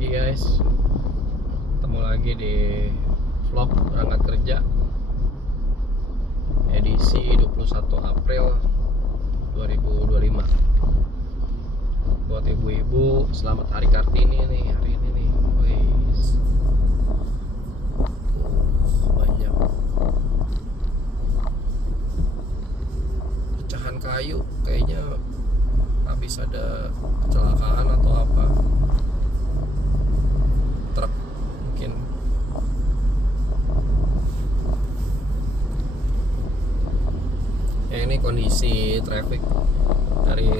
pagi guys, ketemu lagi di vlog berangkat kerja edisi 21 April 2025. Buat ibu-ibu selamat Hari Kartini nih hari ini nih. Wih, banyak pecahan kayu, kayaknya habis ada kecelakaan atau apa, truk mungkin. Ini kondisi traffic dari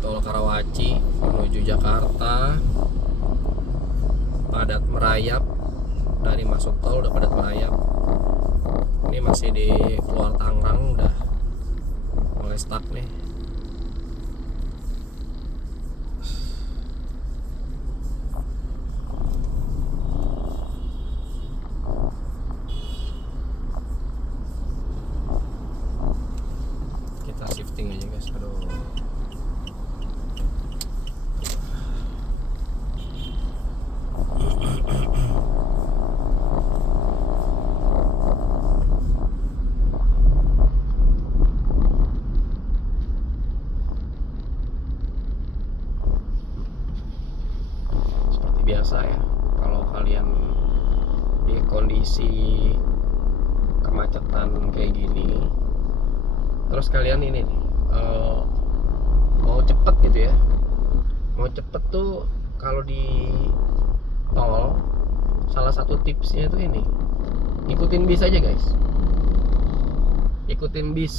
tol Karawaci menuju Jakarta, padat merayap. Dari masuk tol udah padat merayap. Ini masih di keluar Tangerang udah mulai stuck nih. Kita shifting aja guys. Aduh. Seperti biasa ya, kalau kalian di kondisi kemacetan kayak gini, terus kalian ini nih mau cepet gitu ya, mau cepet tuh kalau di tol, salah satu tipsnya itu ini, ikutin bis aja guys. Ikutin bis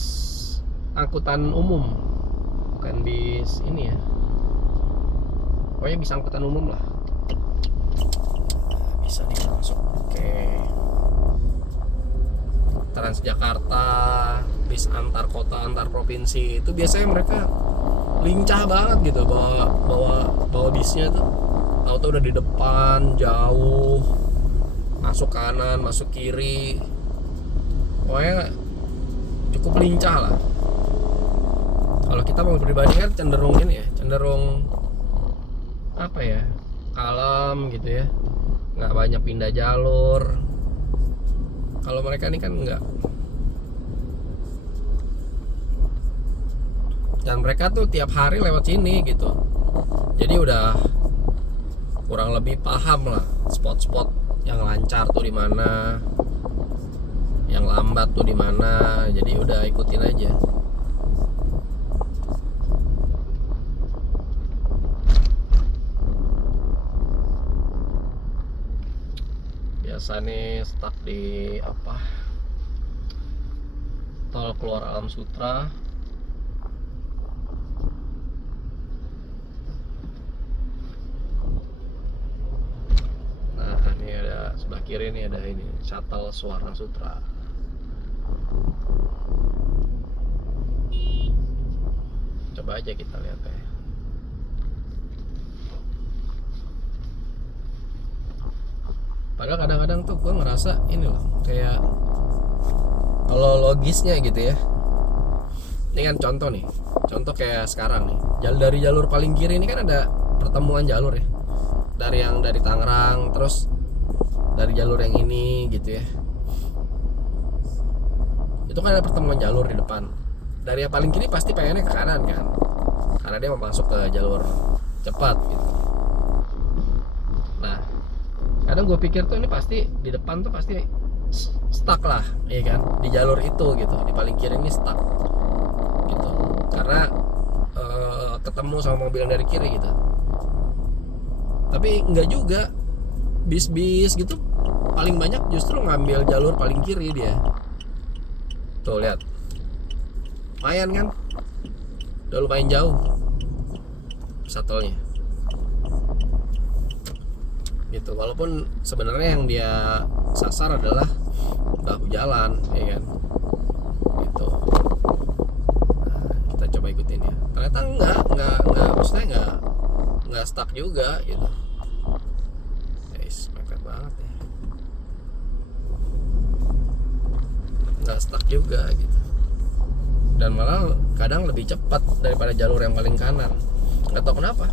angkutan umum, bukan bis ini ya, pokoknya bis angkutan umum lah. Bisa dimasuk. Oke, Transjakarta, bis antar kota, antar provinsi, itu biasanya mereka lincah banget gitu bawa bisnya tuh. Tahu-tahu udah di depan jauh, masuk kanan, masuk kiri, pokoknya cukup lincah lah. Kalau kita mau pribadi kan cenderung ini ya, cenderung apa ya, kalem gitu ya, nggak banyak pindah jalur. Kalau mereka ini kan enggak. Dan mereka tuh tiap hari lewat sini gitu. Jadi udah kurang lebih paham lah spot-spot yang lancar tuh di mana, yang lambat tuh di mana. Jadi udah ikutin aja. Biasa nih stuck di apa, tol keluar Alam Sutra. Nah ini ada sebelah kiri nih, ada ini shuttle Suwarna Sutra. Coba aja kita lihat ya. Padahal kadang-kadang tuh gue ngerasa ini loh, kayak kalau logisnya gitu ya. Ini kan contoh nih, contoh kayak sekarang nih, dari jalur paling kiri ini kan ada pertemuan jalur ya, dari yang dari Tangerang, terus dari jalur yang ini gitu ya. Itu kan ada pertemuan jalur di depan. Dari yang paling kiri pasti pengennya ke kanan kan, karena dia mau masuk ke jalur cepat gitu. Nah, kadang gue pikir tuh ini pasti di depan tuh pasti stuck lah, ya kan, di jalur itu gitu, di paling kiri ini stuck gitu, karena ketemu sama mobil yang dari kiri gitu. Tapi enggak juga, bis-bis gitu paling banyak justru ngambil jalur paling kiri dia. Tuh lihat, lumayan kan, udah lumayan jauh shuttle-nya gitu. Walaupun sebenarnya yang dia sasar adalah bahu jalan, ya kan, gitu. Nah, kita coba ikutin ya. Ternyata enggak, maksudnya enggak stuck juga gitu. Guys, mepet banget ya. Enggak stuck juga gitu. Dan malah kadang lebih cepat daripada jalur yang paling kanan. Nggak tahu kenapa.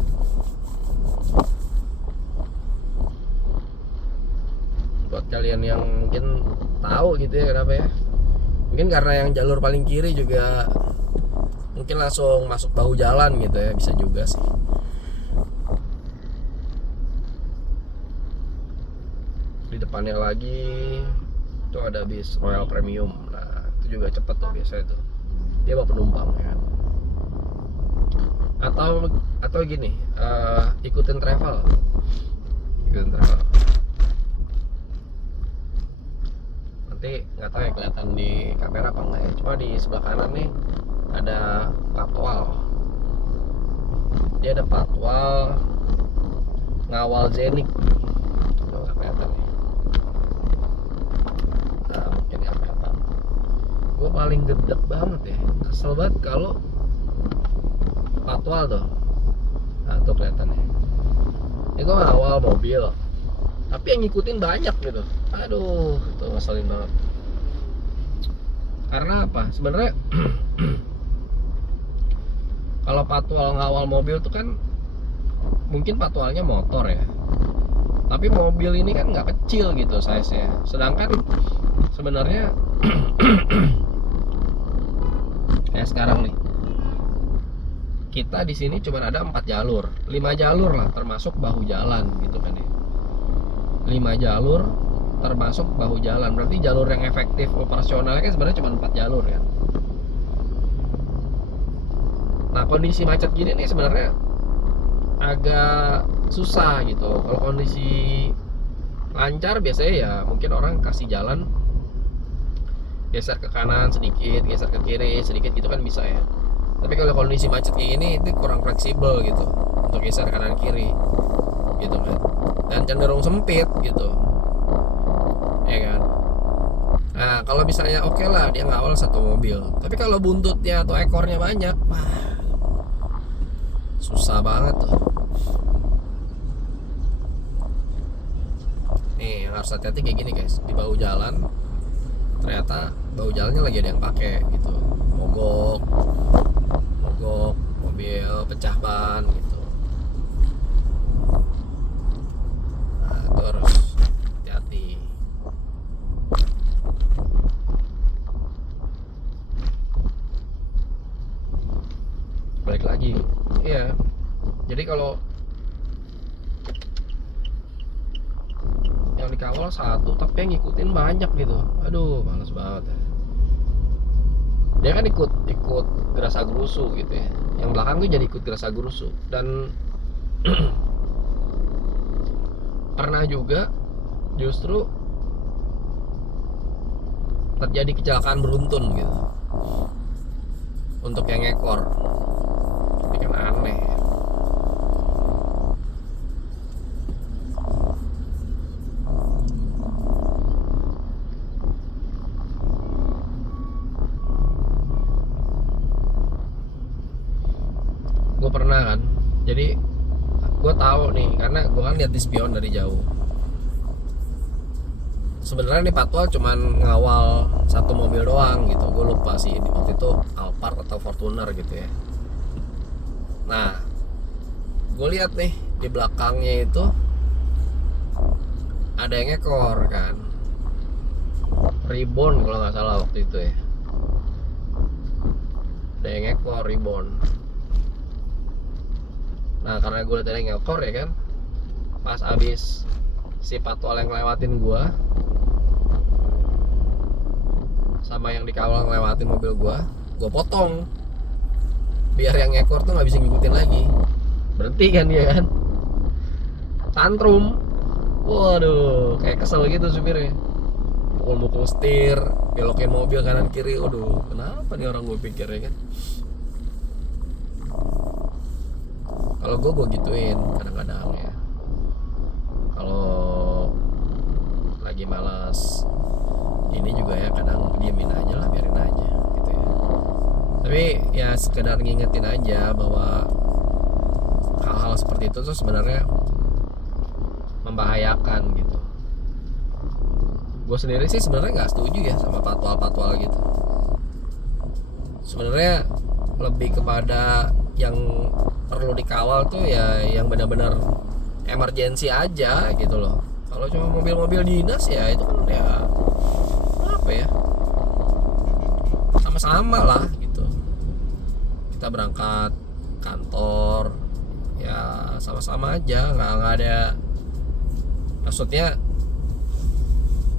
buat kalian yang mungkin tahu gitu ya kenapa ya, mungkin karena yang jalur paling kiri juga mungkin langsung masuk bahu jalan gitu ya, bisa juga sih. Di depannya lagi itu ada bis Royal Premium. Nah itu juga cepet tuh biasanya tuh, dia bawa penumpang ya kan. Atau gini, ikutin travel. Nanti nggak tahu ya kelihatan di kamera apa enggak ya, cuma di sebelah kanan nih ada patwal. Dia ada patwal Ngawal Zenik. Nggak kelihatan nih. Nah mungkin nggak kelihatan. Gue paling gedek banget ya, kesel banget kalau patwal tuh. Nah tuh kelihatan ya. Ini gue ngawal mobil, tapi yang ngikutin banyak gitu. Aduh, itu ngeselin banget. Karena apa? Sebenarnya kalau patwal ngawal mobil tuh kan mungkin patwalnya motor ya, tapi mobil ini kan nggak kecil gitu size-nya. Sedangkan sebenarnya kayak sekarang nih, kita di sini cuma ada 4 jalur, 5 jalur lah termasuk bahu jalan gitu kan ya. 5 jalur termasuk bahu jalan, berarti jalur yang efektif operasionalnya kan sebenarnya cuma 4 jalur ya. Nah kondisi macet gini nih sebenarnya agak susah gitu. Kalau kondisi lancar biasanya ya mungkin orang kasih jalan, geser ke kanan sedikit, geser ke kiri sedikit gitu kan bisa ya. Tapi kalau kondisi macet kayak gini itu kurang fleksibel gitu untuk geser kanan kiri gitu kan, dan cenderung sempit gitu ya kan. Nah kalau misalnya oke lah dia ngawal satu mobil, tapi kalau buntutnya atau ekornya banyak, wah susah banget tuh. Nih yang harus hati-hati kayak gini guys, di bahu jalan ternyata bahu jalannya lagi ada yang pakai gitu, mogok mobil, pecah ban gitu. Nah itu harus hati-hati. Balik lagi iya, jadi kalau yang dikawal satu tapi yang ngikutin banyak gitu, aduh males banget ya. Dia kan ikut gerasa gerusu gitu ya, yang belakang tuh jadi ikut gerasa gerusu. Dan pernah juga justru terjadi kecelakaan beruntun gitu untuk yang ekor. Bikin aneh. Gue pernah kan, jadi gue tahu nih karena gue kan lihat di spion dari jauh. Sebenarnya nih patwal cuman ngawal satu mobil doang gitu, gue lupa sih waktu itu Alphard atau Fortuner gitu ya. Nah gue lihat nih di belakangnya itu ada yang ekor kan, Ribbon kalau nggak salah waktu itu ya, ada yang ekor Ribbon. Nah karena gue liat ada yang ekor ya kan, pas abis si patwal yang ngelewatin gue sama yang dikawal ngelewatin mobil gue potong biar yang ekor tuh nggak bisa ngikutin lagi. Berhenti kan dia kan, tantrum, waduh kayak kesel gitu supirnya, mukul-mukul setir, belokin mobil kanan kiri. Waduh kenapa nih orang, gue pikir ya kan. Kalau gue gituin kadang-kadang ya, kalau lagi malas ini juga ya kadang diemin aja lah, biarin aja gitu ya. Tapi ya sekedar ngingetin aja bahwa hal-hal seperti itu tuh sebenarnya membahayakan gitu. Gue sendiri sih sebenarnya nggak setuju ya sama patwal-patwal gitu. Sebenarnya lebih kepada yang perlu dikawal tuh ya yang benar-benar emergensi aja gitu loh. Kalau cuma mobil-mobil dinas ya itu kan ya apa ya, sama-sama lah gitu. Kita berangkat kantor ya sama-sama aja, nggak ada, maksudnya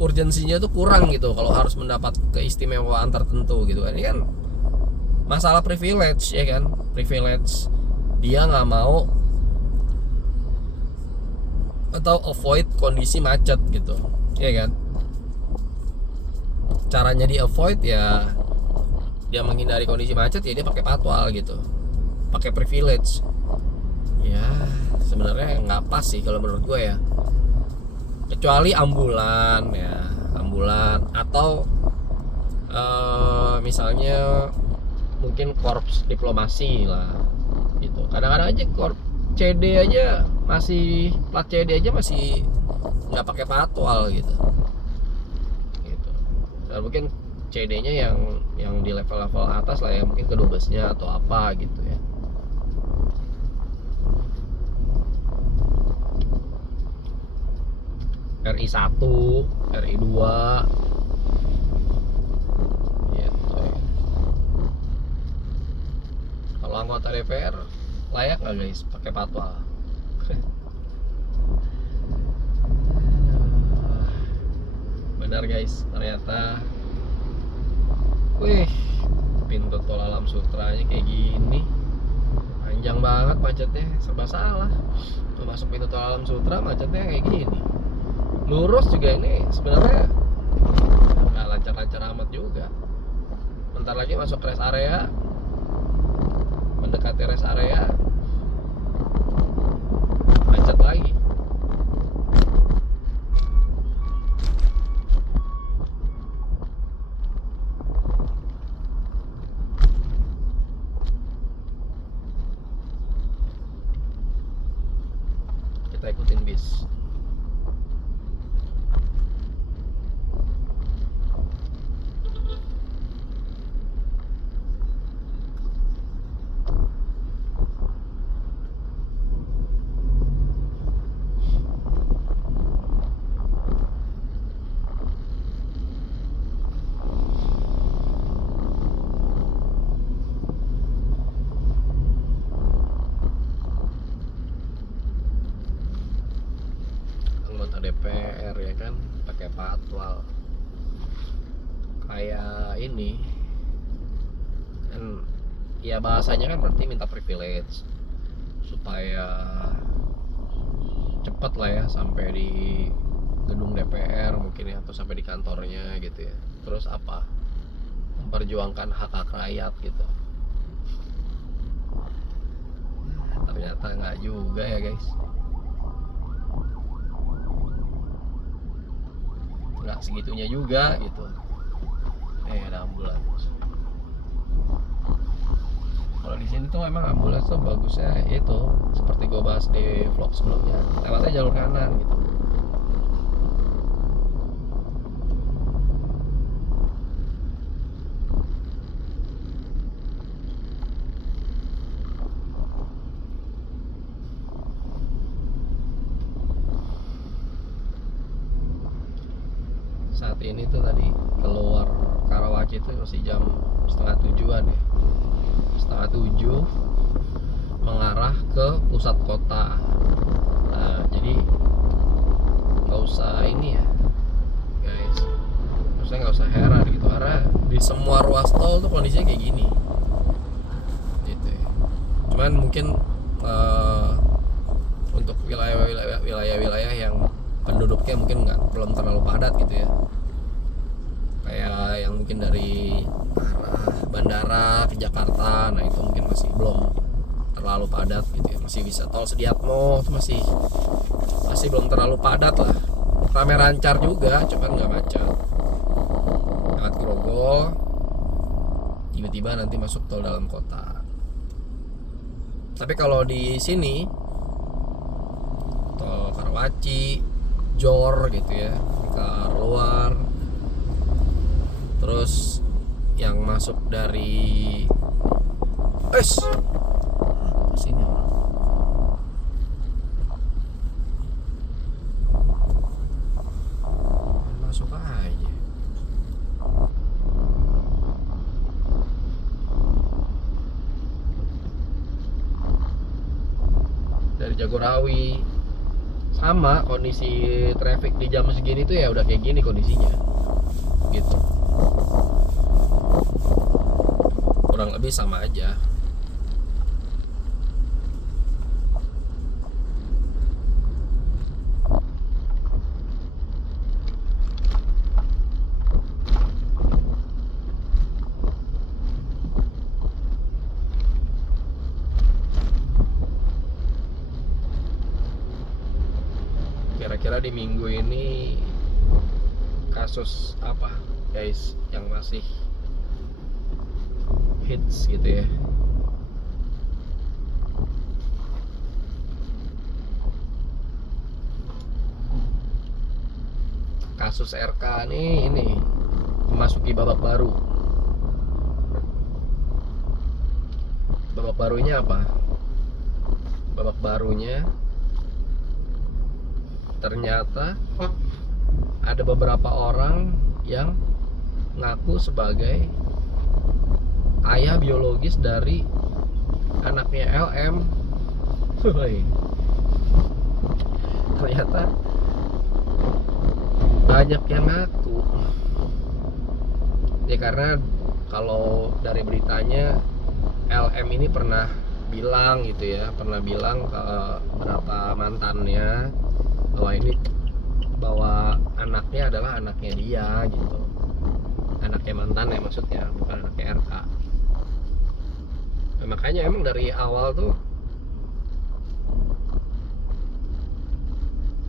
urgensinya tuh kurang gitu kalau harus mendapat keistimewaan tertentu gitu kan. Ini kan masalah privilege ya kan, privilege dia nggak mau atau avoid kondisi macet gitu ya kan. Caranya di avoid ya dia menghindari kondisi macet ya dia pakai patwal gitu, pakai privilege ya. Sebenarnya nggak pas sih kalau menurut gue ya, kecuali ambulan ya, ambulan atau misalnya mungkin korps diplomasi lah gitu. Kadang-kadang aja korps CD aja masih, plat CD aja masih nggak pakai patwal gitu. Dan mungkin CD-nya yang di level-level atas lah ya, mungkin kedubesnya atau apa gitu ya. RI 1, RI 2 gitu ya. Kalau anggota DPR layak nggak guys pakai patwal? Benar guys, ternyata wih, pintu tol Alam Sutranya kayak gini, panjang banget macetnya, serba salah. Tuh masuk pintu tol Alam Sutra macetnya kayak gini, lurus juga ini sebenarnya nggak lancar-lancar amat juga. Bentar lagi masuk rest area, mendekati rest area macet lagi. Kita ikutin bis. DPR ya kan pakai patwal kayak ini kan ya, bahasanya kan berarti minta privilege supaya cepet lah ya sampai di gedung DPR mungkin ya, atau sampai di kantornya gitu ya. Terus apa, memperjuangkan hak-hak rakyat gitu. Ternyata nggak juga ya guys, nggak segitunya juga gitu. Ada ambulans. Kalau di sini tuh emang ambulans tuh bagusnya itu seperti gue bahas di vlog sebelumnya, lewatnya jalur kanan gitu. Saat ini tuh tadi keluar Karawaci itu masih jam 6:30-an ya, 6:30 mengarah ke pusat kota. Nah jadi nggak usah ini ya guys, maksudnya nggak usah heran gitu, karena di semua ruas tol tuh kondisinya kayak gini gitu ya. Cuman mungkin untuk wilayah-wilayah yang penduduknya mungkin belum terlalu padat gitu ya, kayak yang mungkin dari arah bandara ke Jakarta, nah itu mungkin masih belum terlalu padat gitu ya, masih bisa. Tol Sediatmo itu masih belum terlalu padat lah, rame lancar juga, cuman nggak macet. Lewat Grogol tiba-tiba nanti masuk tol dalam kota. Tapi kalau di sini tol Karawaci, Jor gitu ya, ke luar, terus yang masuk dari sini dari Jagorawi. Sama kondisi traffic di jam segini tuh ya udah kayak gini kondisinya gitu, kurang lebih sama aja. Kira-kira di minggu ini kasus apa guys yang masih hits gitu ya? Kasus RK nih ini memasuki babak baru. Babak barunya apa? Babak barunya ternyata ada beberapa orang yang ngaku sebagai ayah biologis dari anaknya LM. Ternyata banyak yang ngaku ya, karena kalau dari beritanya LM ini pernah bilang gitu ya, pernah bilang ke beberapa mantannya bahwa anaknya adalah anaknya dia gitu, anaknya mantannya maksudnya, bukan anaknya RK. Nah, makanya emang dari awal tuh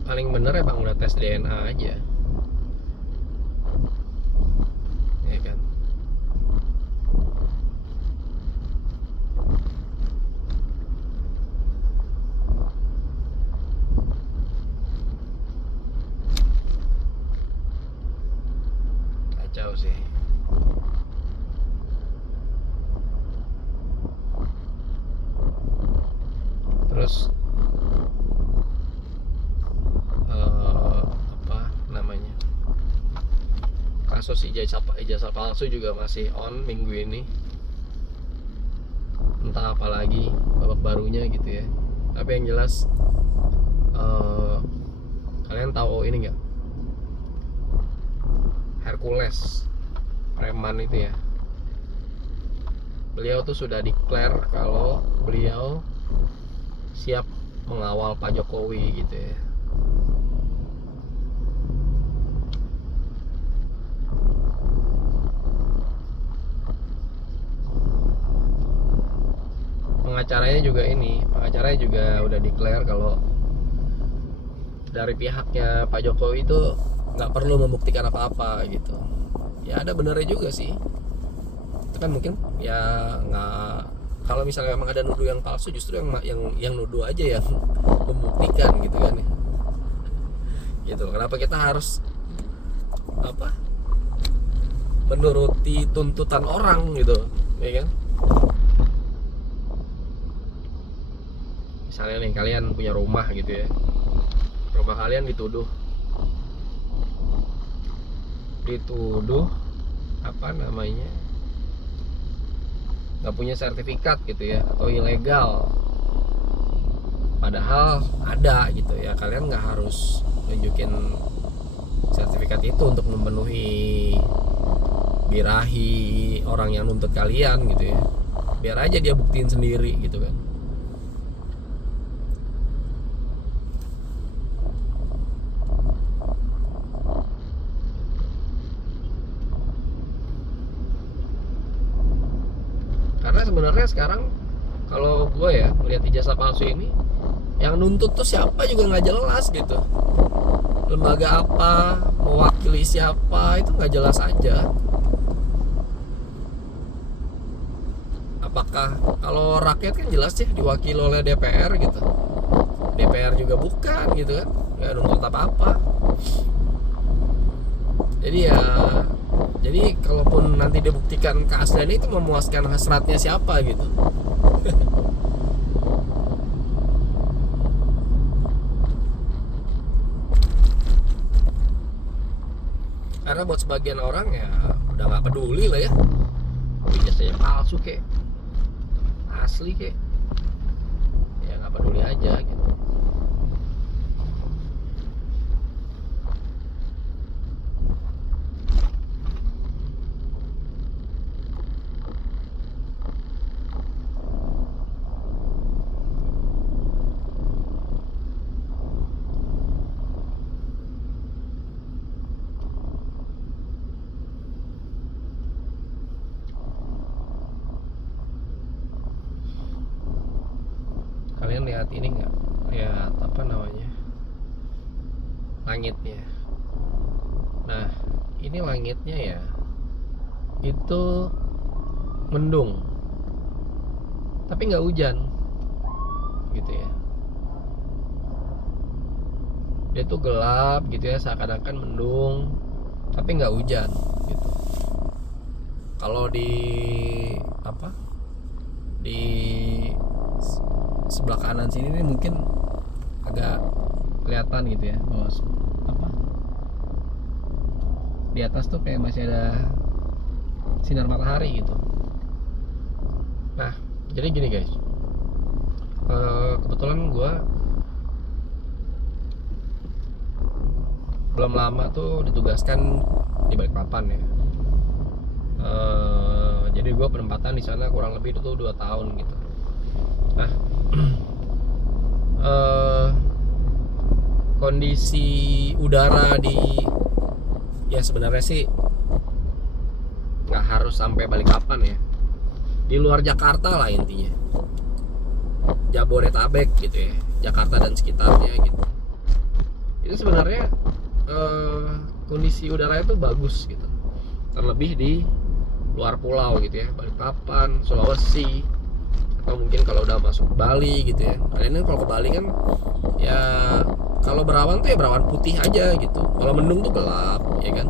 paling bener emang udah tes DNA aja ya kan. Kacau sih. Terus apa namanya, kasus ijazah palsu juga masih on minggu ini, entah apa lagi babak barunya gitu ya. Tapi yang jelas kalian tahu ini nggak, Hercules preman itu ya, beliau tuh sudah declare kalau beliau siap mengawal Pak Jokowi gitu ya. Pengacaranya juga udah declare kalau dari pihaknya Pak Jokowi itu nggak perlu membuktikan apa-apa gitu. Ya ada benernya juga sih. Itu kan mungkin ya nggak, kalau misalnya memang ada nuduh yang palsu, justru yang nuduh aja yang membuktikan gitu kan ya. Gitu. Kenapa kita harus apa? Menuruti tuntutan orang gitu, ya kan? Misalnya nih kalian punya rumah gitu ya, rumah kalian dituduh apa namanya, nggak punya sertifikat gitu ya, atau ilegal, padahal ada gitu ya. Kalian nggak harus nunjukin sertifikat itu untuk memenuhi birahi orang yang nuntut kalian gitu ya. Biar aja dia buktiin sendiri gitu kan. Karena sebenarnya sekarang kalau gue ya melihat ijazah palsu ini, yang nuntut tuh siapa juga nggak jelas gitu. Lembaga apa, mewakili siapa, itu nggak jelas aja. Apakah kalau rakyat kan jelas sih diwakili oleh DPR gitu. DPR juga bukan gitu kan, nggak nuntut apa-apa. Jadi kalaupun nanti dibuktikan keaslian itu memuaskan hasratnya siapa gitu. Karena buat sebagian orang ya udah nggak peduli lah ya, ijazahnya palsu kek, asli kek, ya nggak peduli aja gitu. kalian lihat ini nggak, lihat apa namanya, langitnya. Nah ini langitnya ya, itu mendung tapi nggak hujan gitu ya. Dia tuh gelap gitu ya, seakan-akan mendung tapi nggak hujan gitu. Kalau di apa, di sebelah kanan sini nih mungkin agak kelihatan gitu ya, bahwa apa, di atas tuh kayak masih ada sinar matahari gitu. Nah jadi gini guys, kebetulan gue belum lama tuh ditugaskan di Balikpapan ya. Jadi gue penempatan di sana kurang lebih itu 2 tahun gitu. Nah kondisi udara di, ya sebenarnya sih nggak harus sampai Balikpapan ya, di luar Jakarta lah intinya, Jabodetabek gitu ya, Jakarta dan sekitarnya gitu, itu sebenarnya kondisi udara itu bagus gitu, terlebih di luar pulau gitu ya, Balikpapan, Sulawesi, atau mungkin kalau udah masuk Bali gitu ya. Kalian kalau ke Bali kan ya, kalau berawan tuh ya berawan putih aja gitu, kalau mendung tuh gelap ya kan,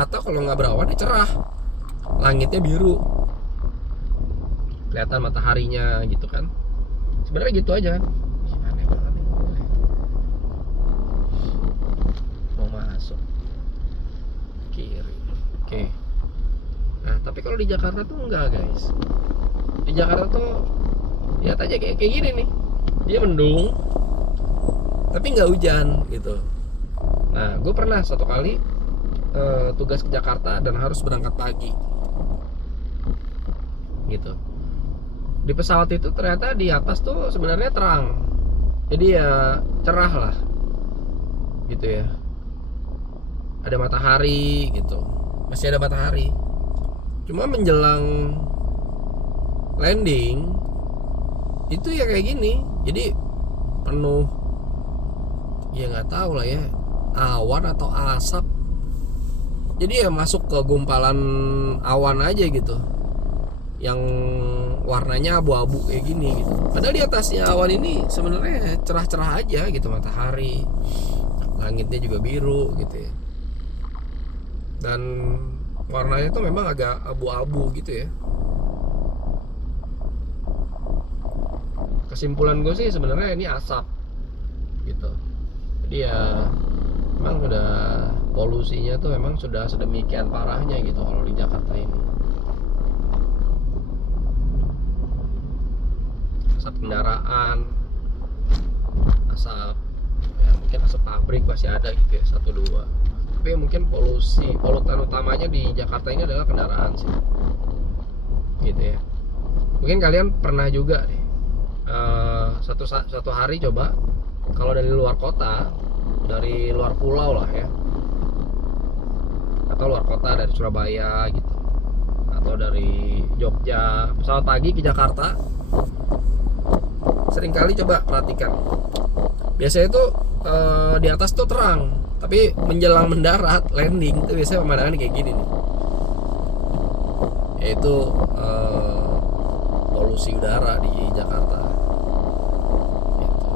atau kalau nggak berawan ya cerah, langitnya biru, kelihatan mataharinya gitu kan. Sebenarnya gitu aja kan. Aneh banget nih. Mau masuk kiri. Oke. Nah tapi kalau di Jakarta tuh enggak guys. Di Jakarta tuh lihat aja kayak gini nih, dia mendung tapi nggak hujan gitu. Nah gue pernah satu kali tugas ke Jakarta dan harus berangkat pagi gitu. Di pesawat itu ternyata di atas tuh sebenarnya terang, jadi ya cerah lah gitu ya, ada matahari gitu, masih ada matahari. Cuma menjelang landing itu ya kayak gini, jadi penuh, ya nggak tahu lah ya, awan atau asap. Jadi ya masuk ke gumpalan awan aja gitu, yang warnanya abu-abu kayak gini gitu. Padahal di atasnya awan ini sebenarnya cerah-cerah aja gitu, matahari, langitnya juga biru gitu ya. Dan warnanya tuh memang agak abu-abu gitu ya. Kesimpulan gue sih sebenarnya ini asap gitu. Jadi ya memang udah polusinya tuh memang sudah sedemikian parahnya gitu kalau di Jakarta ini. Asap kendaraan, asap ya mungkin asap pabrik masih ada gitu ya, 1-2. Tapi mungkin polutan utamanya di Jakarta ini adalah kendaraan sih gitu ya. Mungkin kalian pernah juga nih, satu hari coba kalau dari luar kota, dari luar pulau lah ya, atau luar kota dari Surabaya gitu, atau dari Jogja, pesawat pagi ke Jakarta, seringkali coba perhatikan, biasanya tuh di atas tuh terang, tapi menjelang mendarat, landing tuh biasanya pemandangan kayak gini nih, yaitu polusi udara di Jakarta gitu.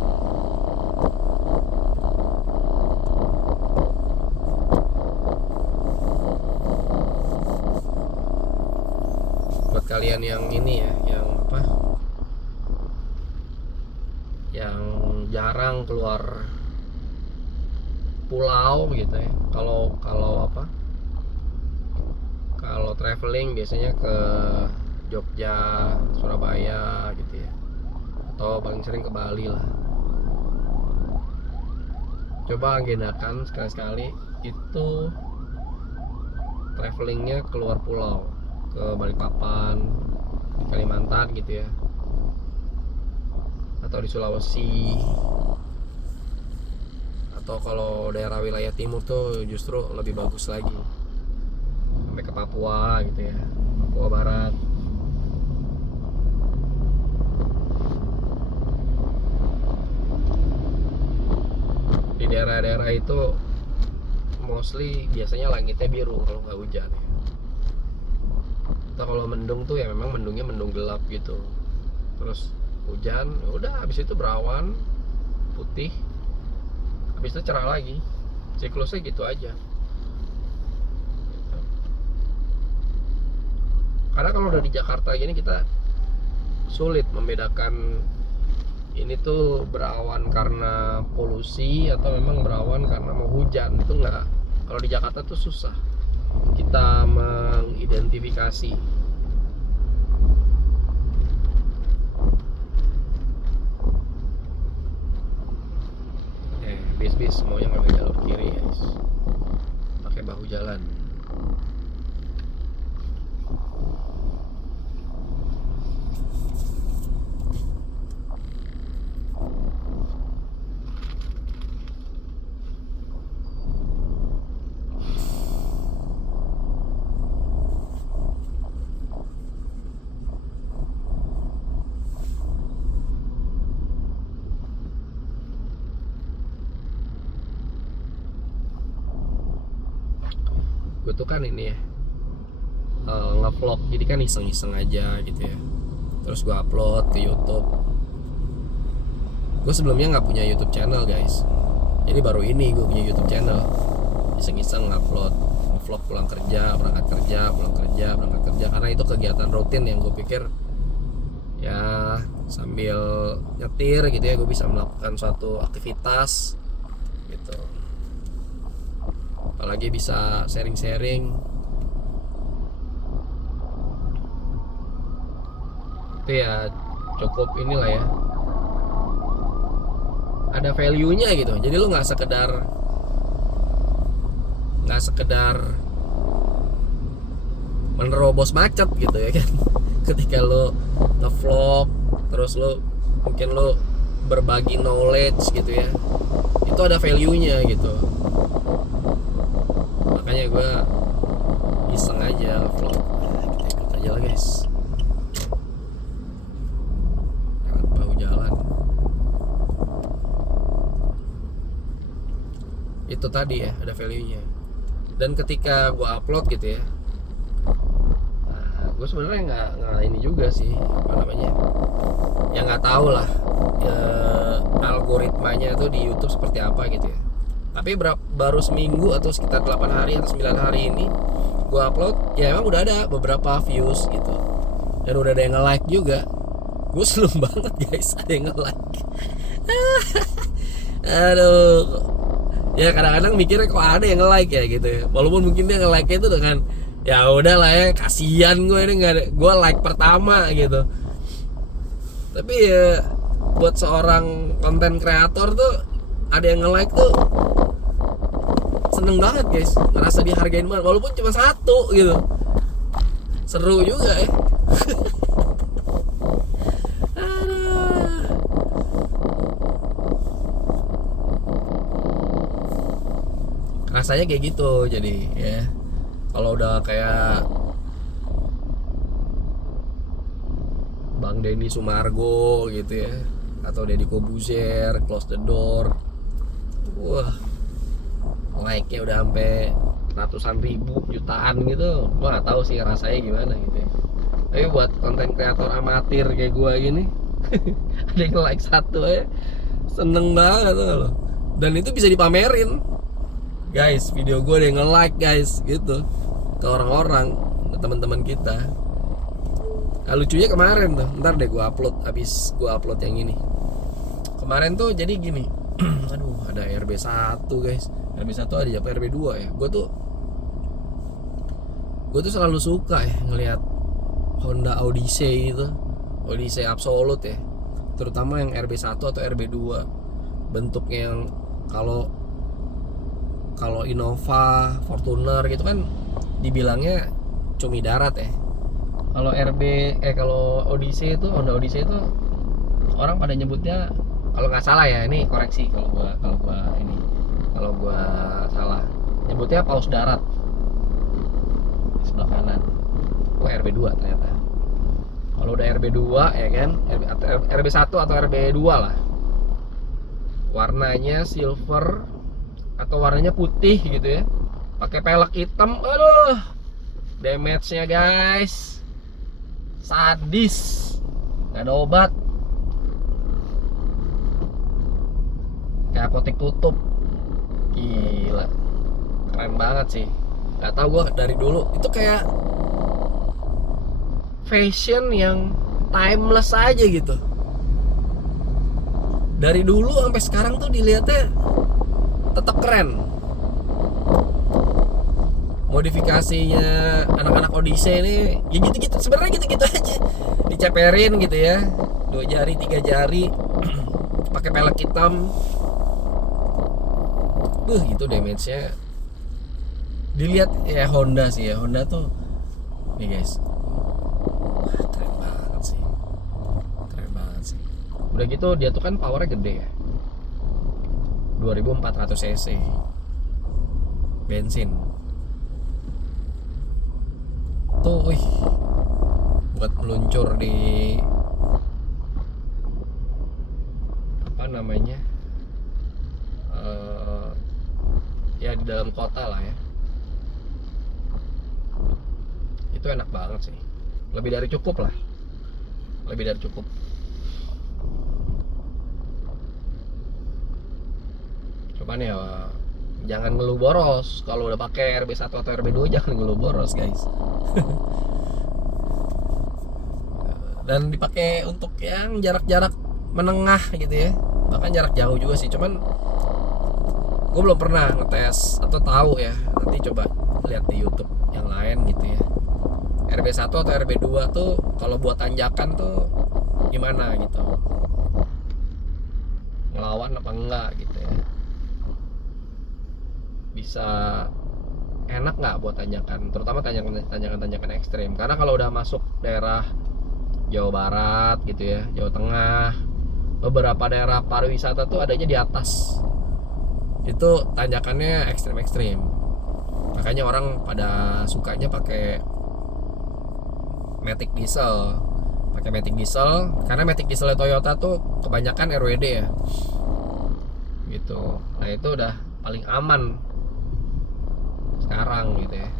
Buat kalian yang ini ya, yang apa, yang jarang keluar pulau gitu ya, kalau apa, kalau traveling biasanya ke Jogja, Surabaya gitu ya, atau paling sering ke Bali lah. Coba agendakan sekali-sekali itu travelingnya keluar pulau, ke Balikpapan, di Kalimantan gitu ya, atau di Sulawesi, atau kalau daerah wilayah timur tuh justru lebih bagus lagi, sampai ke Papua gitu ya, Papua Barat. daerah-daerah itu mostly biasanya langitnya biru kalau nggak hujan ya. Atau kalau mendung tuh ya memang mendungnya mendung gelap gitu. Terus hujan, ya udah habis itu berawan putih, habis itu cerah lagi. Siklusnya gitu aja. Karena kalau udah di Jakarta gini kita sulit membedakan ini tuh berawan karena polusi atau memang berawan karena mau hujan. Itu enggak. Kalau di Jakarta tuh susah kita mengidentifikasi. Bis semuanya ngambil jalur kiri guys, pakai bahu jalan. Gue tuh kan ini ya ngevlog, jadi kan iseng-iseng aja gitu ya. Terus gue upload ke YouTube. Gue sebelumnya nggak punya YouTube channel guys, jadi baru ini gue punya YouTube channel. Iseng-iseng ngupload vlog pulang kerja, berangkat kerja, pulang kerja, berangkat kerja, karena itu kegiatan rutin yang gue pikir ya sambil nyetir gitu ya gue bisa melakukan suatu aktivitas gitu. Apalagi bisa sharing-sharing, itu ya cukup inilah ya, ada value-nya gitu. Jadi lu nggak sekedar menerobos macet gitu ya kan. Ketika lu nge-vlog terus lu mungkin lu berbagi knowledge gitu ya, itu ada value-nya gitu. Makanya gue iseng aja vlog. Kita ikut aja lah guys, lewat bahu jalan. Itu tadi ya, ada value-nya. Dan ketika gue upload gitu ya, gue sebenarnya nggak ini juga sih, apa namanya ya, nggak tahu lah algoritmanya tuh di YouTube seperti apa gitu ya. Tapi baru seminggu atau sekitar 8 hari atau 9 hari ini gue upload, ya emang udah ada beberapa views gitu, dan udah ada yang nge-like juga. Gue seneng banget guys, ada yang nge-like. Aduh, ya kadang-kadang mikirnya kok ada yang nge-like ya gitu ya. Walaupun mungkin dia nge-like itu dengan ya udah lah ya, kasihan gue ini nggak ada, gue like pertama gitu. Tapi ya buat seorang konten kreator tuh ada yang nge-like tuh seneng banget guys, ngerasa dihargain banget walaupun cuma satu gitu. Seru juga ya. Rasanya kayak gitu. Jadi ya kalau udah kayak Bang Denny Sumargo gitu ya, atau Deddy Kobuzier, Close the Door, wah like-nya udah sampai ratusan ribu, jutaan gitu. Gua nggak tahu sih rasanya gimana gitu ya. Tapi buat konten kreator amatir kayak gua gini ada yang like satu ya, seneng banget loh. Dan itu bisa dipamerin guys, video gue ada yang nge-like guys gitu ke orang-orang, ke teman-teman kita. Nah, lucunya kemarin tuh, ntar deh gue upload, abis gue upload yang ini. Kemarin tuh jadi gini, aduh ada RB1 guys, RB1 ada apa RB2 ya. Gue tuh selalu suka ya ngelihat Honda Odyssey itu, Odyssey Absolute ya, terutama yang RB1 atau RB2. Bentuknya yang kalau Innova, Fortuner gitu kan dibilangnya cumi darat ya. Kalau Odyssey itu, Honda Odyssey itu orang pada nyebutnya, kalau nggak salah ya, ini koreksi kalau gua salah, nyebutnya paus darat di sebelah kanan. RB2 ternyata. Kalau udah RB2 ya kan, RB1 atau RB2 lah, warnanya silver atau warnanya putih gitu ya, pakai pelek hitam, aduh, damage-nya guys sadis, nggak ada obat, kayak apotek tutup. Gila, keren banget sih. Nggak tahu gue dari dulu itu kayak fashion yang timeless aja gitu. Dari dulu sampai sekarang tuh dilihatnya tetap keren. Modifikasinya anak-anak Odyssey ini ya gitu-gitu, sebenarnya gitu-gitu aja, diceperin gitu ya, 2 jari 3 jari pakai pelek hitam. Itu damage-nya dilihat ya. Honda sih ya, Honda tuh nih guys, wah, keren banget sih, keren banget sih. Udah gitu dia tuh kan powernya gede ya, 2400 cc bensin tuh, wih, buat meluncur di apa namanya, ya di dalam kota lah ya, itu enak banget sih, lebih dari cukup lah, lebih dari cukup. Cuman ya jangan ngeluh boros kalau udah pakai RB1 atau RB2, jangan ngeluh boros guys. Dan dipakai untuk yang jarak-jarak menengah gitu ya, bahkan jarak jauh juga sih. Cuman gue belum pernah ngetes atau tahu ya, nanti coba lihat di YouTube yang lain gitu ya, RB1 atau RB2 tuh kalau buat tanjakan tuh gimana gitu, ngelawan apa enggak gitu ya, bisa enak nggak buat tanjakan, terutama tanjakan ekstrim. Karena kalau udah masuk daerah Jawa Barat gitu ya, Jawa Tengah, beberapa daerah pariwisata tuh adanya di atas, itu tanjakannya ekstrim. Makanya orang pada sukanya pakai Matic diesel, karena Matic diesel Toyota tuh kebanyakan RWD ya gitu. Nah itu udah paling aman sekarang gitu ya.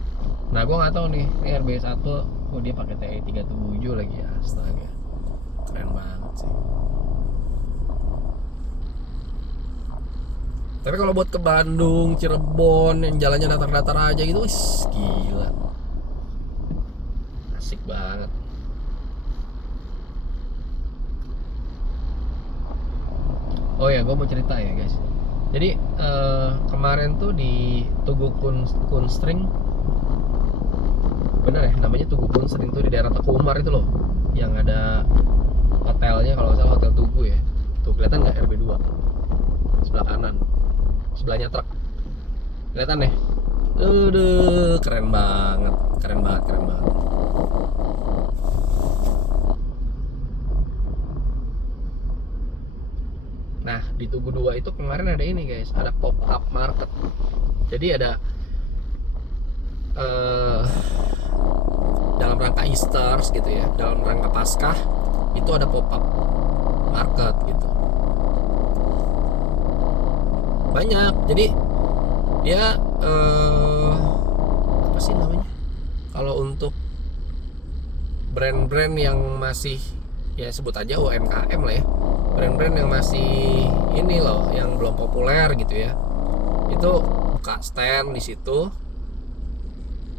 Nah gue nggak tahu nih, ini RB1, dia pakai TI 37 lagi ya, astaga, keren banget sih. Tapi kalau buat ke Bandung, Cirebon yang jalannya datar-datar aja gitu, wis gila, asik banget. Oh ya, gue mau cerita ya guys. Jadi kemarin tuh di Tugu Kunstring, bener ya namanya Tugu Kunstring, tuh di daerah Teku Umar itu loh, yang ada hotelnya kalau nggak salah, Hotel Tugu ya. Tuh kelihatan nggak RB2 sebelah kanan, sebelahnya truk, kelihatan deh. Aduh, keren banget. Nah di Tugu 2 itu kemarin ada ini guys, ada pop up market. Jadi ada dalam rangka Easter gitu ya, dalam rangka Paskah, itu ada pop up market gitu, banyak. Jadi dia apa sih namanya, kalau untuk brand-brand yang masih, ya sebut aja UMKM lah ya, brand-brand yang masih ini loh, yang belum populer gitu ya, itu buka stand di situ,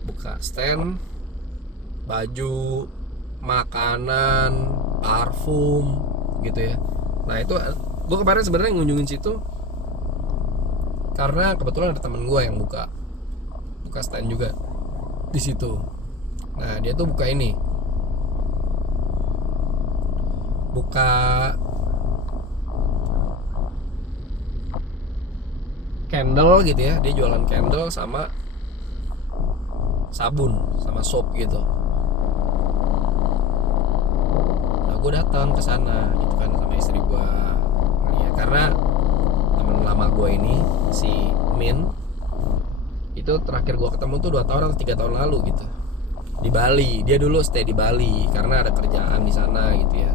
buka stand baju, makanan, parfum gitu ya. Nah itu gue kemarin sebenarnya ngunjungin situ karena kebetulan ada temen gue yang buka stand juga di situ. Nah dia tuh buka ini, buka candle gitu ya, dia jualan candle sama sabun sama soap gitu. Nah gue datang ke sana gitu kan sama istri gue ya, karena temen lama gue ini si Min itu terakhir gue ketemu tuh 2 tahun atau 3 tahun lalu gitu, di Bali. Dia dulu stay di Bali karena ada kerjaan di sana gitu ya,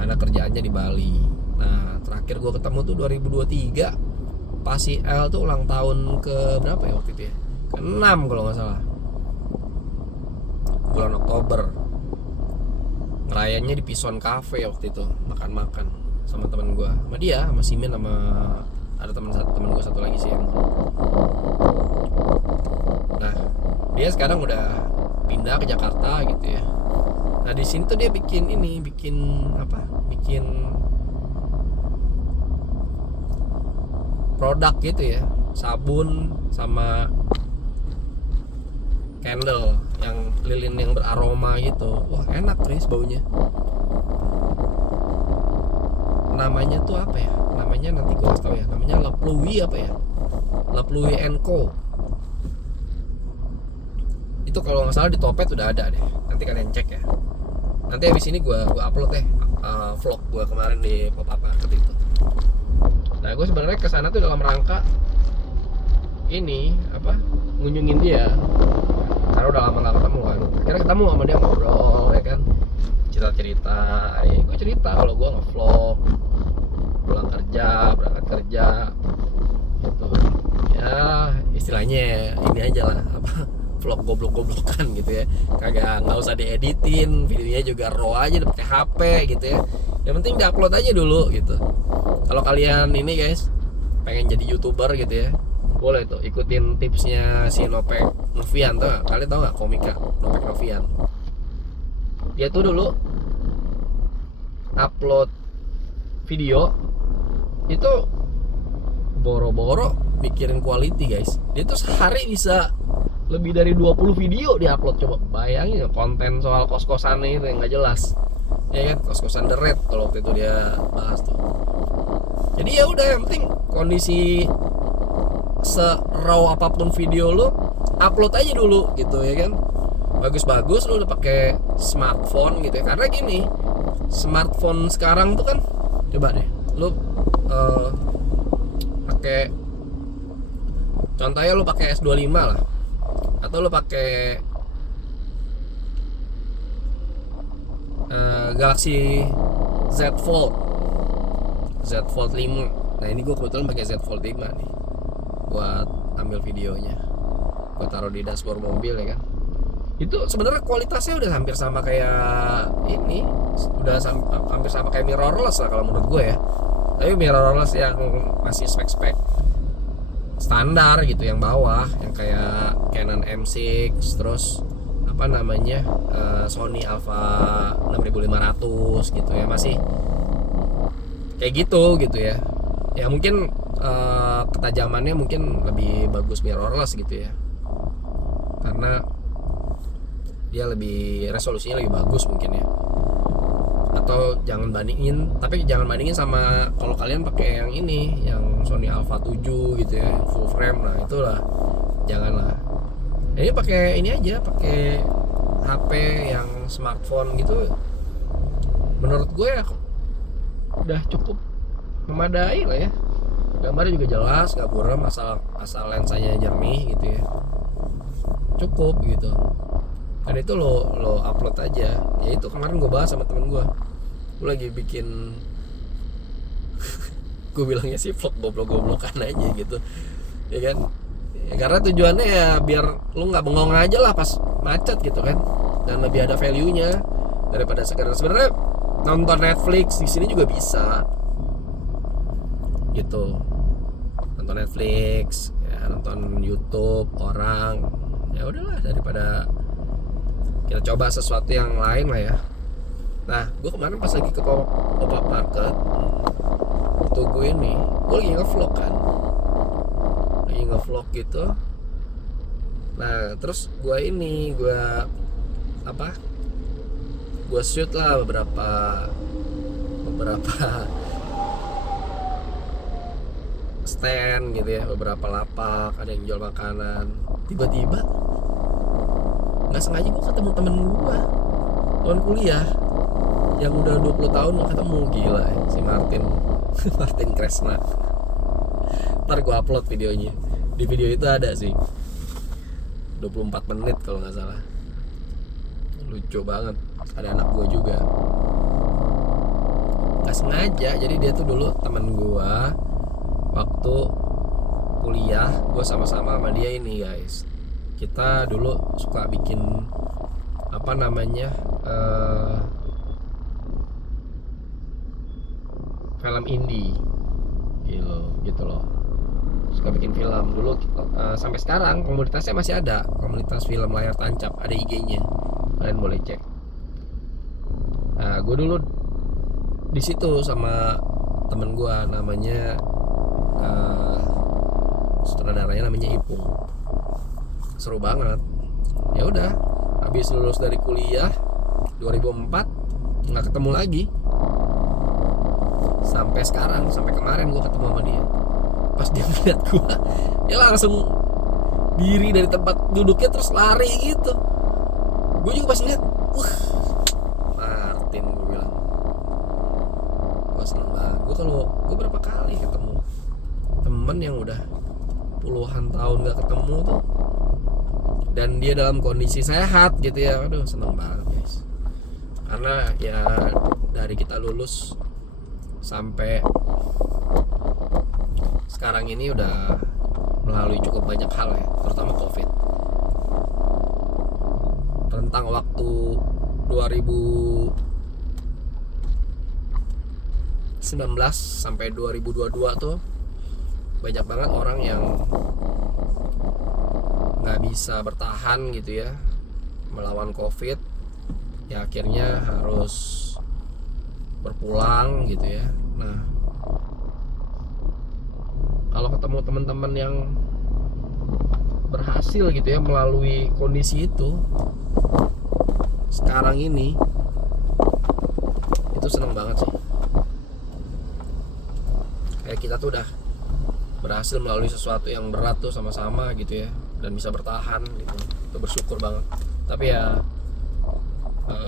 karena kerjaannya di Bali. Nah terakhir gue ketemu tuh 2023 Pasi L tuh ulang tahun ke berapa ya waktu itu ya? Ke-6 kalau nggak salah. Bulan Oktober. Ngerayainnya di Pison Cafe waktu itu, makan-makan sama teman gue, sama dia, sama Simin, sama ada teman gue satu lagi sih yang. Nah, dia sekarang udah pindah ke Jakarta gitu ya. Nah, di sini tuh dia bikin produk gitu ya, sabun sama candle yang lilin yang beraroma gitu. Wah, enak guys baunya. Namanya tuh apa ya? Namanya nanti gue kasih tau ya. Namanya La Pluie apa ya? La Pluie & Co. Itu kalau nggak salah di Topet udah ada deh. Nanti kalian cek ya. Nanti habis ini gue upload deh vlog gue kemarin di Pop Up Market itu. Nah, gue sebenarnya kesana tuh dalam rangka ini ngunjungin dia. Karena udah lama gak ketemu kan. Akhirnya ketemu sama dia, ngobrol ya kan, cerita-cerita. Gue cerita kalau gue nge-vlog pulang kerja, berangkat kerja gitu. Ya istilahnya ini aja lah, vlog goblok-goblokan gitu ya. Nggak usah dieditin, videonya juga raw aja pakai HP gitu ya. Yang penting diupload aja dulu gitu. Kalau kalian ini guys pengen jadi YouTuber gitu ya, boleh tuh ikutin tipsnya si Nopek Novian tuh. Kalian tau nggak komika Nopek Novian? Dia tuh dulu upload video itu boro-boro mikirin quality guys. Dia tuh sehari bisa lebih dari 20 video dia upload. Coba bayangin konten soal kos-kosannya itu yang nggak jelas ya kan, kos-kosan The Red kalau waktu itu dia bahas tuh. Jadi ya udah, yang penting kondisi se-raw apapun video lu upload aja dulu gitu ya kan. Bagus-bagus lu udah pakai smartphone gitu ya. Karena gini, smartphone sekarang tuh kan, coba deh lu pakai, contohnya lu pakai S25 lah, atau lu pakai Galaxy Z Fold 5. Nah, ini gue kebetulan pakai Z Fold 5 nih buat ambil videonya. Gue taruh di dashboard mobil ya kan. Itu sebenarnya kualitasnya udah hampir sama kayak ini, udah hampir sama kayak mirrorless lah kalau menurut gue ya. Tapi mirrorless yang masih spek-spek standar gitu, yang bawah, yang kayak Canon M6, terus Sony Alpha 6500 gitu ya, masih kayak gitu ya. Ya mungkin ketajamannya mungkin lebih bagus mirrorless gitu ya, karena dia lebih resolusinya lebih bagus mungkin ya. Atau jangan bandingin sama kalau kalian pakai yang ini, yang Sony Alpha 7 gitu ya, full frame. Nah itulah janganlah. Ini pakai ini aja, pakai HP yang smartphone gitu. Menurut gue ya udah cukup memadai lah ya. Gambarnya juga jelas, nggak buram, asal lensanya jernih gitu ya. Cukup gitu. Dan itu lo upload aja. Ya itu kemarin gue bahas sama temen gue lagi bikin gue bilangnya sih vlog goblok-goblokan aja gitu ya kan ya, karena tujuannya ya biar lu nggak bengong aja lah pas macet gitu kan, dan lebih ada value nya daripada sebenarnya nonton Netflix di sini juga bisa gitu, nonton Netflix ya, nonton YouTube orang, ya udahlah daripada kita coba sesuatu yang lain lah ya. Nah, gue kemarin pas lagi ke Pop-Up Market, waktu gue lagi nge-vlog kan, gitu. Nah, terus gue shoot lah beberapa stand gitu ya, beberapa lapak, ada yang jual makanan. Tiba-tiba nggak sengaja gue ketemu temen gue tahun kuliah yang udah 20 tahun gak ketemu, gila ya, si Martin Kresna. Ntar gue upload videonya. Di video itu ada sih 24 menit kalau gak salah. Lucu banget. Ada anak gue juga. Gak sengaja, jadi dia tuh dulu temen gue waktu kuliah, gue sama-sama sama dia ini guys. Kita dulu suka bikin apa namanya film indie gitu loh. Suka bikin film dulu, sampai sekarang komunitasnya masih ada, komunitas film layar tancap, ada IG-nya, kalian boleh cek. Nah, gue dulu di situ sama temen gue namanya sutradaranya namanya Ipung. Seru banget. Ya udah, habis lulus dari kuliah 2004 nggak ketemu lagi sampai sekarang, sampai kemarin gue ketemu sama dia. Pas dia ngeliat gue, dia langsung diri dari tempat duduknya terus lari gitu. Gue juga pas lihat, Martin, gue bilang, gue seneng banget. Gue berapa kali ketemu temen yang udah puluhan tahun gak ketemu tuh, dan dia dalam kondisi sehat gitu ya. Aduh, seneng banget guys. Karena ya dari kita lulus sampai sekarang ini udah melalui cukup banyak hal ya, terutama COVID. Rentang waktu 2019 sampai 2022 tuh banyak banget orang yang nggak bisa bertahan gitu ya melawan COVID, ya akhirnya harus berpulang gitu ya. Nah, kalau ketemu teman-teman yang berhasil gitu ya melalui kondisi itu sekarang ini, itu seneng banget sih. Kayak kita tuh udah berhasil melalui sesuatu yang berat tuh sama-sama gitu ya, dan bisa bertahan gitu. Itu bersyukur banget. Tapi ya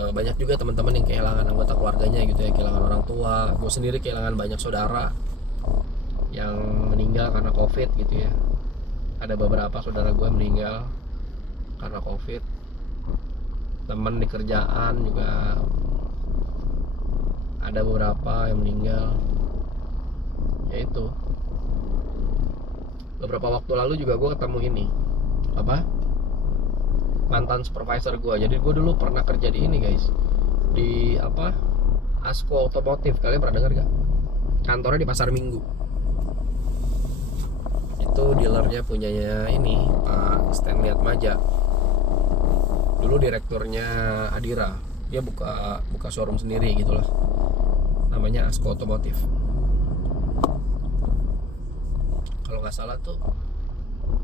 banyak juga teman-teman yang kehilangan anggota keluarganya gitu ya, kehilangan orang tua. Gue sendiri kehilangan banyak saudara yang meninggal karena COVID gitu ya. Ada beberapa saudara gue meninggal karena COVID. Temen di kerjaan juga ada beberapa yang meninggal. Ya itu, beberapa waktu lalu juga gue ketemu ini mantan supervisor gue. Jadi gue dulu pernah kerja di ini guys, di Asko Otomotif. Kalian pernah dengar gak? Kantornya di Pasar Minggu. Itu dealernya punyanya ini Pak Stanley Atmaja. Dulu direkturnya Adira. Dia buka showroom sendiri gitulah, namanya Asko Otomotif. Kalau nggak salah tuh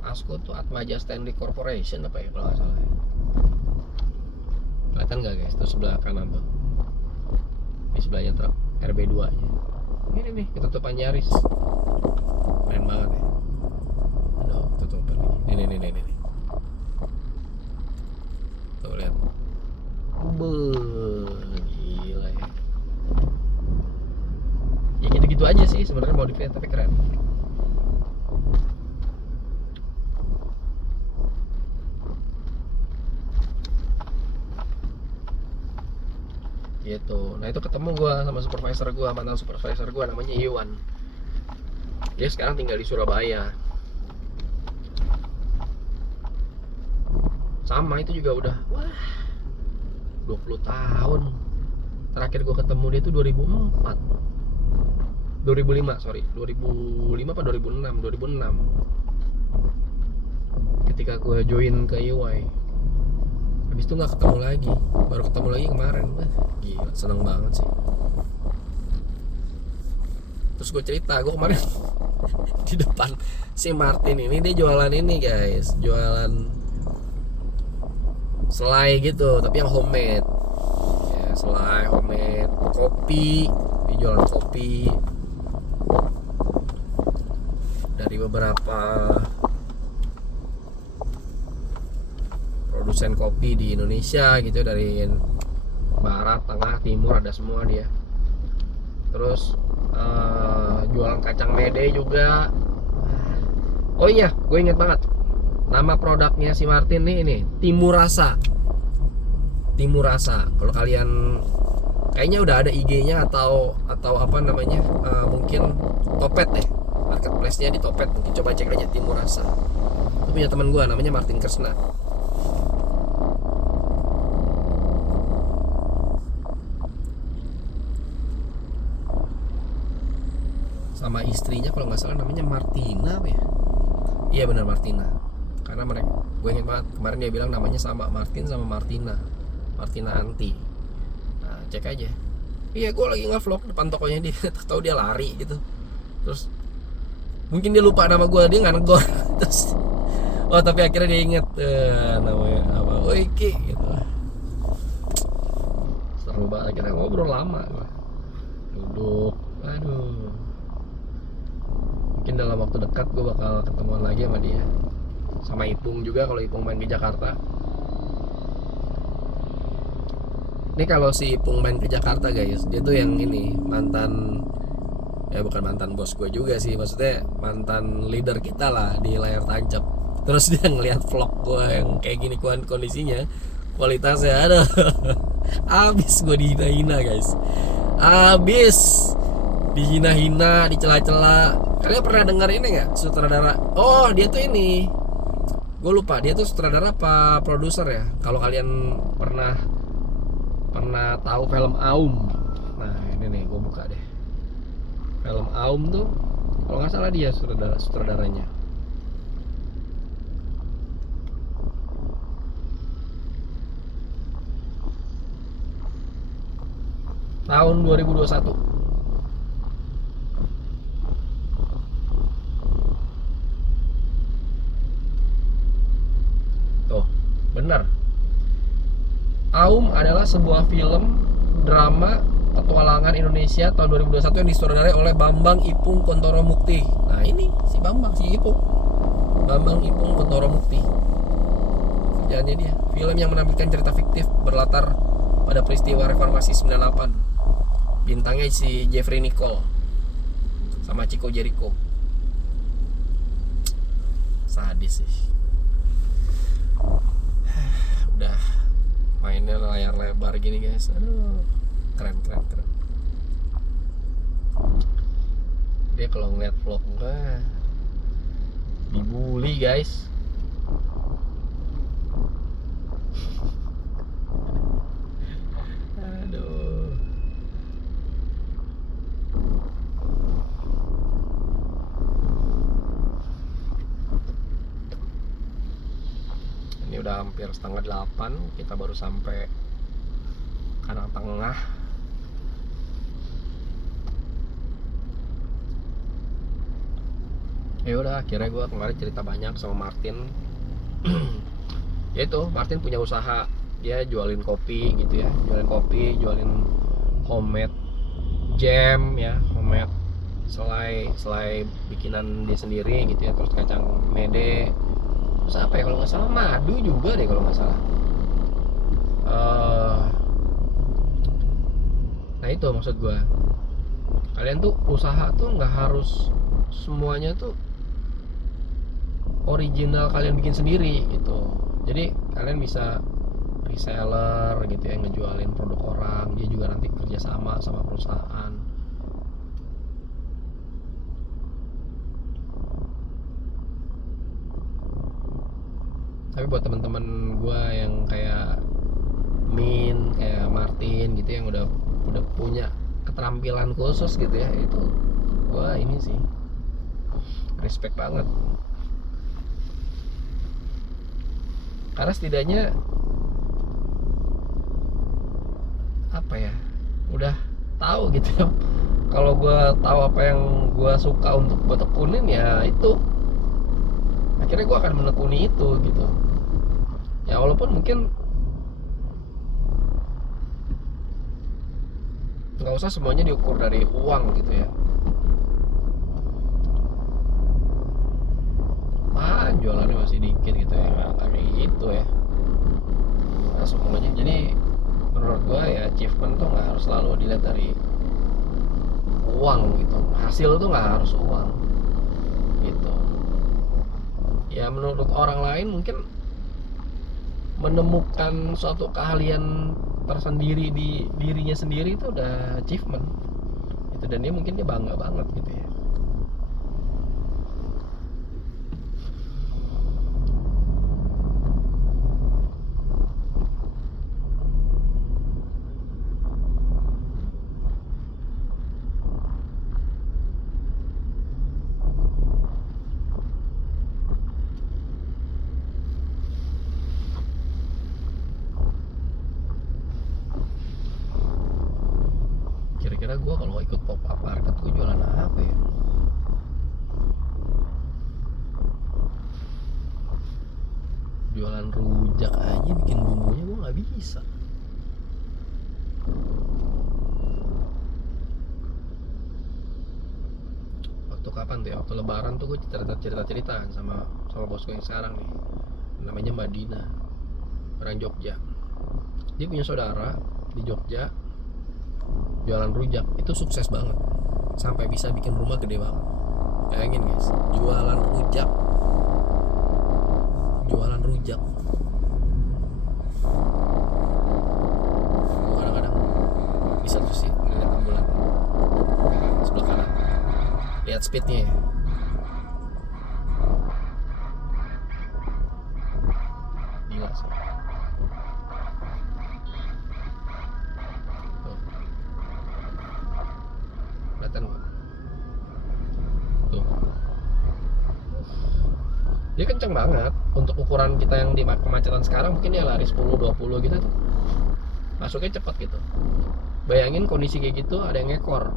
Asko tuh Atmaja Stanley Corporation apa ya kalau nggak salah. Kelihatan nggak guys? Itu sebelah kanan tuh, di sebelahnya truk RB2 nya. Ini nih ketutupan Yaris, keren banget ya. Aduh, tutupan nih. Ini. Tuh lihat, gila ya. Ya gitu-gitu aja sih sebenarnya modifnya, tapi keren. Gitu. Nah, itu ketemu gue sama supervisor gue, mantan supervisor gue namanya Iwan. Dia sekarang tinggal di Surabaya. Sama itu juga udah 20 tahun. Terakhir gue ketemu dia tuh 2005 apa 2006. Ketika gue join ke EY. Habis itu nggak ketemu lagi, baru ketemu lagi kemarin. Gila, seneng banget sih. Terus gue cerita, gue kemarin di depan si Martin ini, dia jualan ini guys, jualan selai gitu, tapi yang homemade ya, selai homemade, kopi, dia jualan kopi dari beberapa produsen kopi di Indonesia gitu, dari barat, tengah, timur, ada semua dia. Terus jualan kacang mede juga. Oh iya, gue inget banget nama produknya si Martin nih, ini Timurasa. Kalau kalian kayaknya udah ada IG-nya atau apa namanya, mungkin Topet deh, marketplace-nya di Topet, mungkin coba cek aja Timur Rasa. Itu punya teman gue namanya Martin Kresna. Sama istrinya kalau nggak salah namanya Martina apa ya? Iya benar Martina. Karena mereka, gue ingat banget kemarin dia bilang namanya sama, Martin sama Martina Anti. Nah cek aja. Iya gue lagi nge-vlog depan tokonya dia, tahu dia lari gitu. Terus mungkin dia lupa nama gue, dia nggak negor. Terus oh tapi akhirnya dia inget namanya apa, Iki gitu. Seru banget, akhirnya ngobrol lama gue. Duduk, aduh. Mungkin dalam waktu dekat gue bakal ketemuan lagi sama dia, sama Ipung juga kalau Ipung main ke Jakarta. Ini kalau si Ipung main ke Jakarta guys, dia tuh yang ini mantan, ya bukan mantan bos gue juga sih, maksudnya mantan leader kita lah di layar tancap. Terus dia ngeliat vlog gue yang kayak gini kondisinya, kualitasnya aduh abis gue dihina-hina guys, abis dihina-hina, dicela-cela. Kalian pernah dengar ini nggak sutradara? Oh dia tuh ini, gue lupa dia tuh sutradara apa produser ya. Kalau kalian pernah tahu film Aum, nah ini nih gue buka deh. Film Aum tuh kalau nggak salah dia sutradaranya. Tahun 2021. Tuh, benar. Aum adalah sebuah film drama petualangan Indonesia tahun 2021 yang disutradarai oleh Bambang Ipung Kontoro Mukti. Nah ini si Bambang, si Ipung, Bambang Ipung Kontoro Mukti. Kerjaannya dia, film yang menampilkan cerita fiktif berlatar pada peristiwa reformasi 98. Bintangnya si Jeffrey Nicole sama Chico Jericho. Sadis sih. Udah mainnya layar lebar gini guys, aduh keren. Dia kalau ngeliat vlog enggak dibully guys. Aduh. Ini udah hampir 7:30, kita baru sampai Kanal Tengah. Ya udah, akhirnya gue kemarin cerita banyak sama Martin. Yaitu Martin punya usaha, dia jualin kopi gitu ya, jualin homemade jam ya, homemade selai bikinan dia sendiri gitu ya, terus kacang mede, terus apa ya kalau nggak salah madu juga deh kalau nggak salah. Nah itu maksud gue, kalian tuh usaha tuh nggak harus semuanya tuh original kalian bikin sendiri gitu. Jadi kalian bisa reseller gitu ya, ngejualin produk orang, dia juga nanti kerja sama perusahaan. Tapi buat teman-teman gue yang kayak Min, kayak Martin gitu yang udah punya keterampilan khusus gitu ya, itu gue ini sih respect banget. Karena setidaknya apa ya, udah tahu gitu ya. Kalau gue tahu apa yang gue suka untuk gue tekunin, ya itu akhirnya gue akan menekuni itu gitu ya. Walaupun mungkin nggak usah semuanya diukur dari uang gitu ya. Jualannya masih dikit gitu ya, nggak kayak gitu ya. Nah, semuanya, jadi menurut gue ya achievement tuh nggak harus selalu dilihat dari uang gitu, hasil tuh nggak harus uang gitu ya. Menurut orang lain mungkin menemukan suatu keahlian tersendiri di dirinya sendiri itu udah achievement itu, dan dia mungkin dia bangga banget gitu ya. bisa. Waktu kapan tuh ya? Waktu lebaran tuh gue cerita sama bosku yang sekarang nih, namanya Mbak Dina, orang Jogja. Dia punya saudara di Jogja jualan rujak, itu sukses banget sampai bisa bikin rumah gede banget. Bayangin guys, jualan rujak. Gue kadang-kadang bisa tuh sih ngeliat ambulan sebelah kanan, lihat speednya ya. Gila sih. Tuh, kelihatan nggak? Tuh, dia kenceng banget untuk ukuran kita yang di kemacetan sekarang. Mungkin ya lari 10-20 gitu tuh, masuknya cepat gitu. Bayangin kondisi kayak gitu ada yang ngekor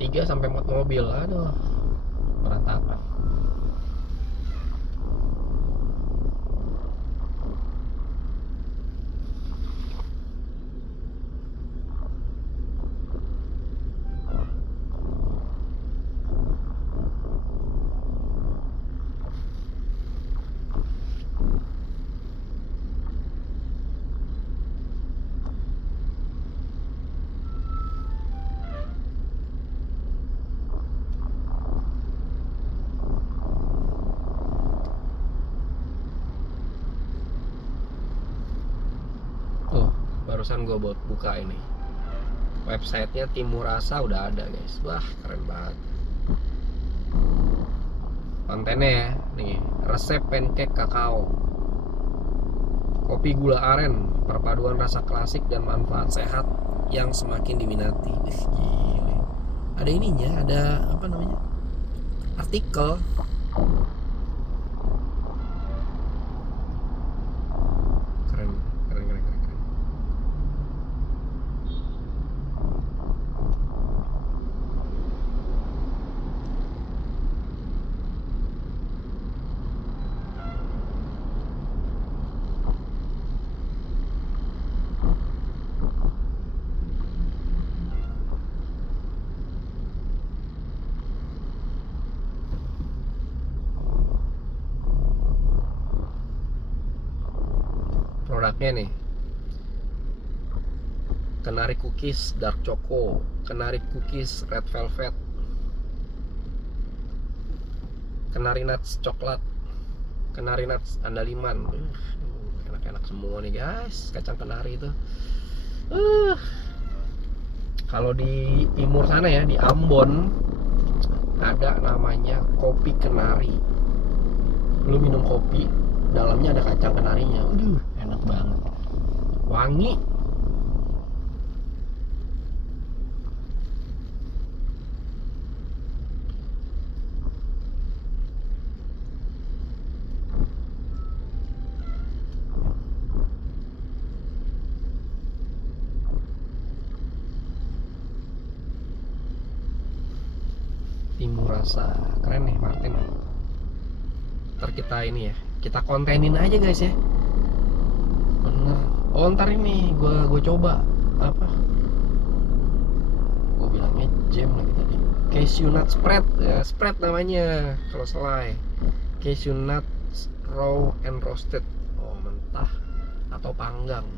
3-4 mobil, aduh, berantakan. Tuh, barusan gue buka ini websitenya Timurasa, udah ada guys. Wah, keren banget kontennya ya. Nih, resep pancake kakao, kopi gula aren, perpaduan rasa klasik dan manfaat sehat yang semakin diminati. Gile. Ada ininya, ada apa namanya, artikel. Keren. Produknya nih, Kenari Cookies Dark Choco, Kenari Cookies Red Velvet, Kenari Nuts Coklat, Kenari Nuts Andaliman. Enak-enak semua nih guys, kacang kenari itu. Kalau di timur sana ya, di Ambon, ada namanya kopi kenari. Lu minum kopi, dalamnya ada kacang kenarinya. Enak banget, wangi. Timurasa, keren nih Martin. Ntar kita ini ya, kita kontenin aja guys ya. Bener. Oh ntar ini gue coba apa? Gue bilangnya jam lagi tadi. Cashew nut spread ya, spread namanya kalau selai. Cashew nut raw and roasted. Oh mentah atau panggang.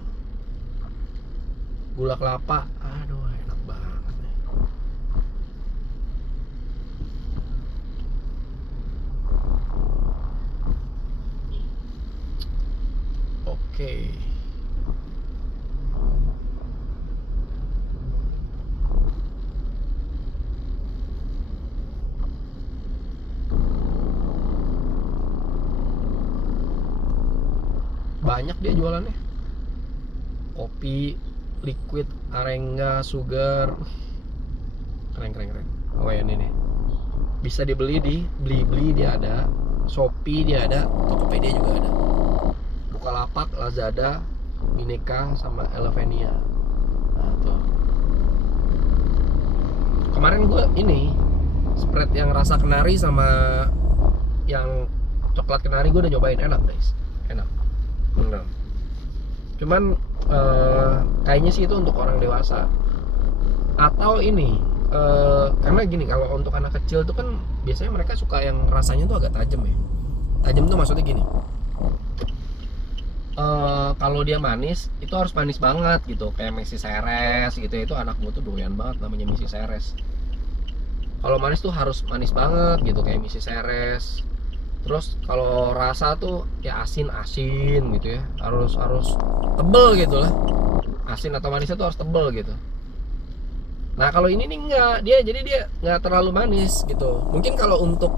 Gula kelapa, aduh enak banget nih. Oke. Banyak dia jualannya. Kopi, liquid, arenga, sugar. Keren. Oh ya ini nih. Bisa dibeli di Blibli dia ada, Shopee dia ada, Tokopedia juga ada. Bukalapak, Lazada, Bineka sama Elevenia. Nah, tuh. Kemarin gue ini spread yang rasa kenari sama yang coklat kenari gue udah nyobain, enak guys. Enak. Bener. Cuman kayaknya sih itu untuk orang dewasa. Atau ini karena gini, kalau untuk anak kecil tuh kan biasanya mereka suka yang rasanya tuh agak tajam ya. Tajam tuh maksudnya gini, kalau dia manis itu harus manis banget gitu, kayak Misi Seres gitu. Itu anakmu tuh doyan banget namanya Misi Seres. Kalau manis tuh harus manis banget gitu, kayak Misi Seres. Terus kalau rasa tuh ya asin-asin gitu ya, harus tebel gitu lah. Asin atau manisnya tuh harus tebel gitu. Nah kalau ini nih enggak, jadi dia nggak terlalu manis gitu. Mungkin kalau untuk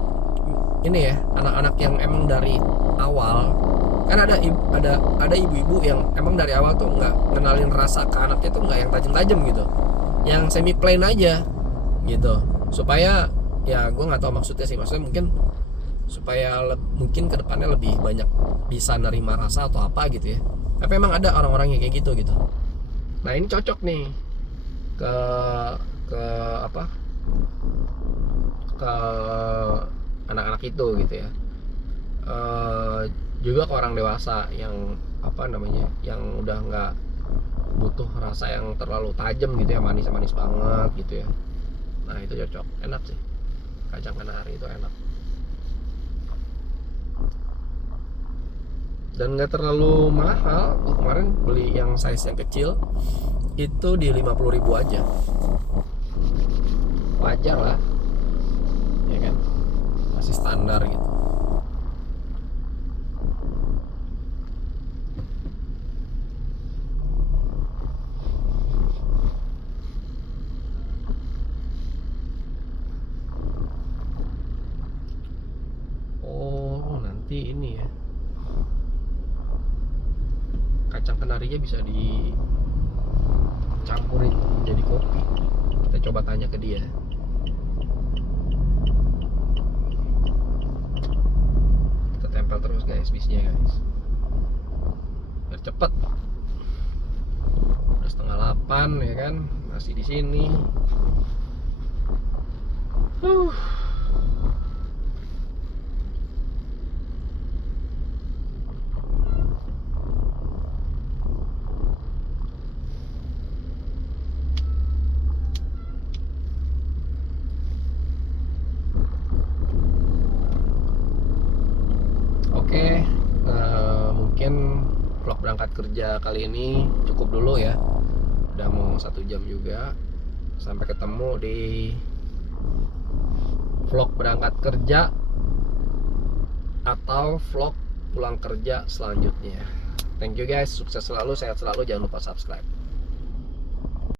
ini ya, anak-anak yang emang dari awal, kan ada ibu-ibu yang emang dari awal tuh nggak ngenalin rasa ke anaknya tuh nggak yang tajam-tajam gitu, yang semi plain aja gitu, supaya ya gue nggak tahu maksudnya sih, maksudnya mungkin supaya mungkin kedepannya lebih banyak bisa nerima rasa atau apa gitu ya. Tapi emang ada orang-orang yang kayak gitu gitu. Nah ini cocok nih ke ke apa, ke anak-anak itu gitu ya. Juga ke orang dewasa yang apa namanya, yang udah nggak butuh rasa yang terlalu tajam gitu ya, manis banget gitu ya. Nah itu cocok, enak sih, kacang kenari itu enak dan nggak terlalu mahal. Kemarin beli yang size yang kecil itu di 50.000 aja, wajar lah ya kan, masih standar gitu. Oh nanti ini ya, kacang kenarinya bisa dicampurin jadi kopi. Kita coba tanya ke dia. Kita tempel terus guys bisnya guys, biar cepet. Udah 7:30 ya kan, masih di sini. Oke, mungkin vlog berangkat kerja kali ini cukup dulu ya. Udah mau 1 jam juga. Sampai ketemu di vlog berangkat kerja atau vlog pulang kerja selanjutnya. Thank you guys, sukses selalu, sehat selalu, jangan lupa subscribe.